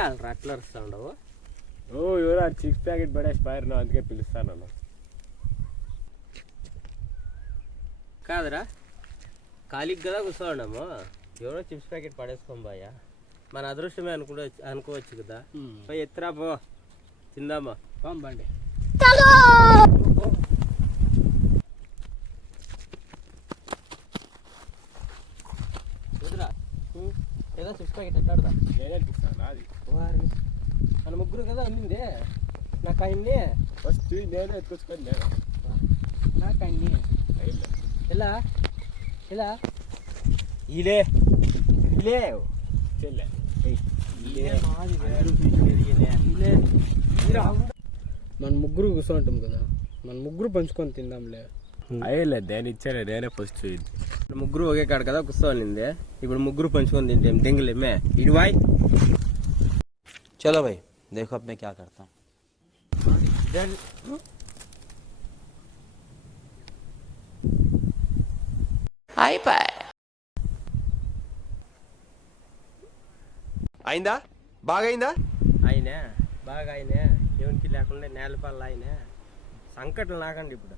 అట్లా అరుస్తా ఉండవు. ఓ ఎవరో చిప్స్ ప్యాకెట్ పడేసి పారినావు, అందుకే పిలుస్తాను. కాదురా, ఖాళీకి కదా కూర్చోండము, ఎవరో చిప్స్ ప్యాకెట్ పడేసుకోం బాయా, మన అదృష్టమే అనుకోవచ్చు కదా. ఎత్తురా పో, తిందామా. పంపండి. ఏదో చిప్స్ ప్యాకెట్ ఎట్టాడుదా, నేనే తీస్తాను. అది వారిని మన ముగ్గురు కదా అమ్మింది, నాకు ఆయన్ని ఫస్ట్ నేనే ఎత్తుకొచ్చుకొని నేను నాకు ఆయన్ని ఎలా ఎలా ఇలే ఇలే చెల్లె మన ముగ్గురు కూర్చోంటాం కదా, మన ముగ్గురు పంచుకొని తిందాంలే. అయ్యలే నేను ఇచ్చాను, నేనే ఫస్ట్ ముగ్గురు ఒకే కాడు కదా కూర్చోనింది, ఇప్పుడు ముగ్గురు పంచుకొని తింటాం దెంగలేమే ఇడివాయ్. चलो भाई देखो अब मैं क्या करता हूँ. అయిందా, బాగా అయిందా? ఆయనే బాగా ఆయనే, ఎవరికి లేకుండా నేలపాలు ఆయనే, సంకటం లాగండి ఇప్పుడు.